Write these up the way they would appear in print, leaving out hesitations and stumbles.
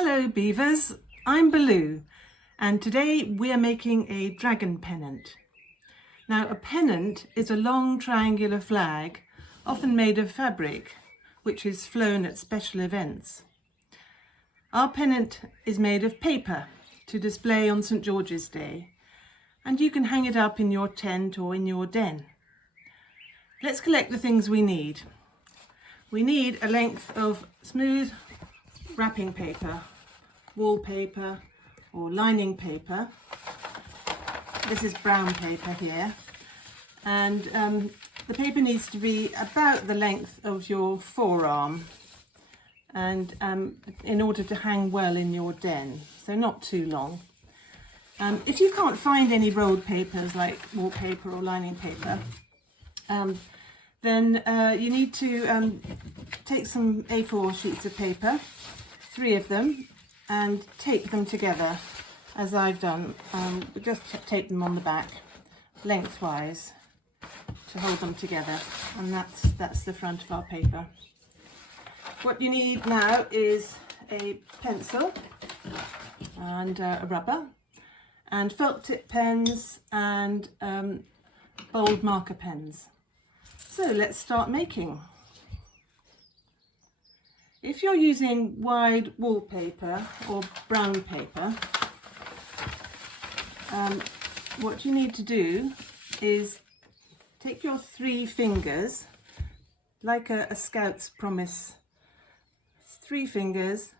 Hello beavers, I'm Baloo and today we are making a dragon pennant. Now a pennant is a long triangular flag often made of fabric which is flown at special events. Our pennant is made of paper to display on St. George's Day and you can hang it up in your tent or in your den. Let's collect the things we need. We need a length of smooth wrapping paper, wallpaper or lining paper. This is brown paper here, and the paper needs to be about the length of your forearm and in order to hang well in your den, so not too long. If you can't find any rolled papers like wallpaper or lining paper, then you need to take some A4 sheets of paper, 3 of them, and tape them together as I've done. Just tape them on the back lengthwise to hold them together, and that's the front of our paper. What you need now is a pencil and a rubber and felt tip pens and bold marker pens. So let's start making. If you're using wide wallpaper or brown paper, what you need to do is take your 3 fingers, like a Scout's promise, 3 fingers,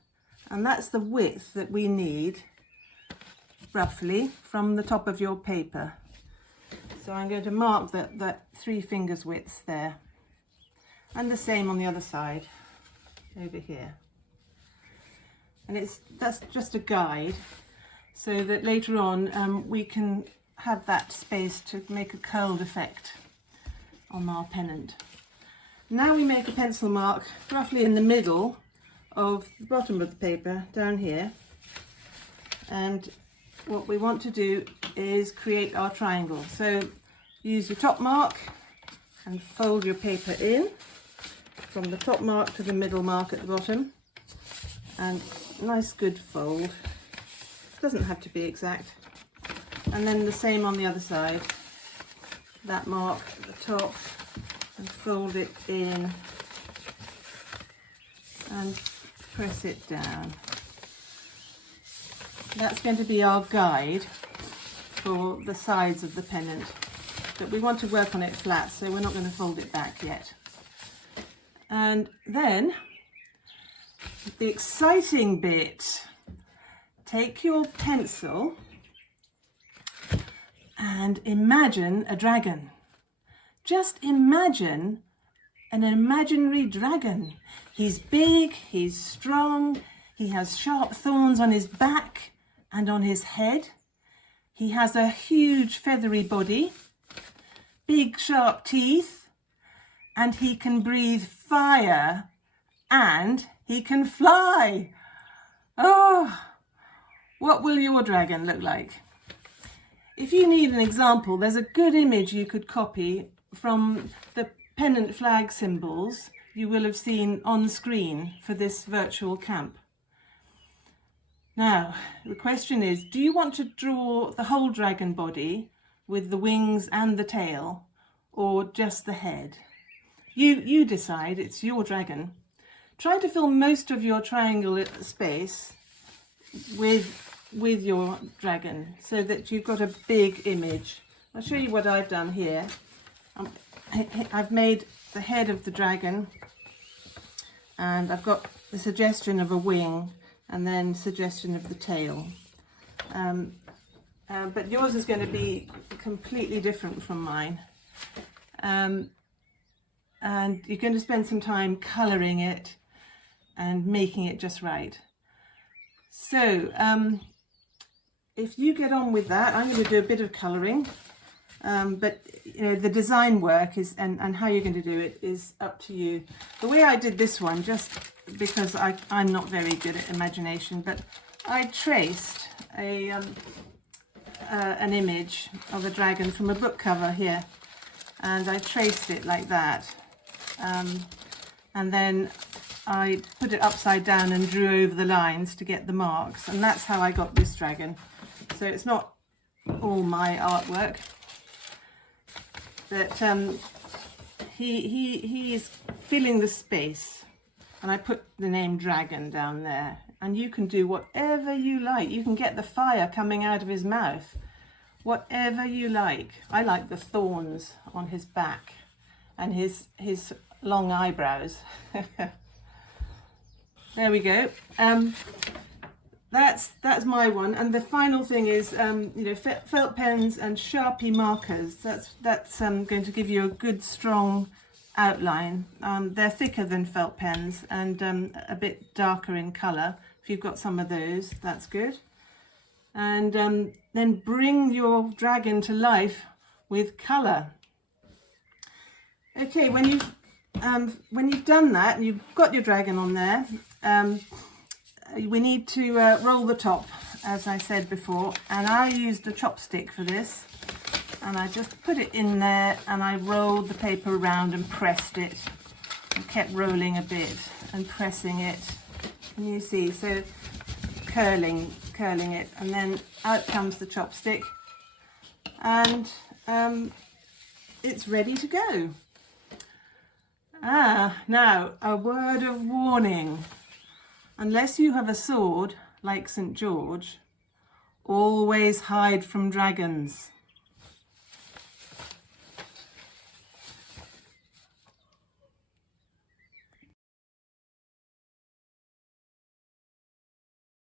and that's the width that we need roughly from the top of your paper. So I'm going to mark that 3 fingers width there, and the same on the other side over here. And that's just a guide so that later on we can have that space to make a curled effect on our pennant. Now we make a pencil mark roughly in the middle of the bottom of the paper down here, and what we want to do is create our triangle. So use your top mark and fold your paper in from the top mark to the middle mark at the bottom, and nice good fold. Doesn't have to be exact. And then the same on the other side. That mark at the top and fold it in and press it down. That's going to be our guide for the sides of the pennant, but we want to work on it flat, so we're not going to fold it back yet. And then the exciting bit, take your pencil and imagine a dragon. Just imagine an imaginary dragon. He's big, he's strong, he has sharp thorns on his back and on his head. He has a huge feathery body, big sharp teeth, and he can breathe fire, and he can fly. Oh, what will your dragon look like? If you need an example, there's a good image you could copy from the pennant flag symbols you will have seen on screen for this virtual camp. Now, the question is, do you want to draw the whole dragon body with the wings and the tail, or just the head? You decide, it's your dragon. Try to fill most of your triangle space with your dragon so that you've got a big image. I'll show you what I've done here. I've made the head of the dragon, and I've got the suggestion of a wing and then suggestion of the tail. But yours is going to be completely different from mine. And you're going to spend some time colouring it and making it just right. So if you get on with that, I'm going to do a bit of colouring, but you know, the design work is and how you're going to do it is up to you. The way I did this one, just because I'm not very good at imagination, but I traced an image of a dragon from a book cover here, and I traced it like that, and then I put it upside down and drew over the lines to get the marks, and that's how I got this dragon. So it's not all my artwork, but he is filling the space, and I put the name Dragon down there. And you can do whatever you like. You can get the fire coming out of his mouth, whatever you like. I like the thorns on his back and his long eyebrows. There we go. That's my one. And the final thing is, you know, felt pens and Sharpie markers. That's going to give you a good strong outline. They're thicker than felt pens and a bit darker in colour. If you've got some of those, that's good. And then bring your dragon to life with colour. Okay, when you've done that and you've got your dragon on there, we need to roll the top, as I said before, and I used a chopstick for this, and I just put it in there and I rolled the paper around and pressed it and kept rolling a bit and pressing it. Can you see? So curling it, and then out comes the chopstick, and it's ready to go. Now a word of warning. Unless you have a sword like St. George, always hide from dragons.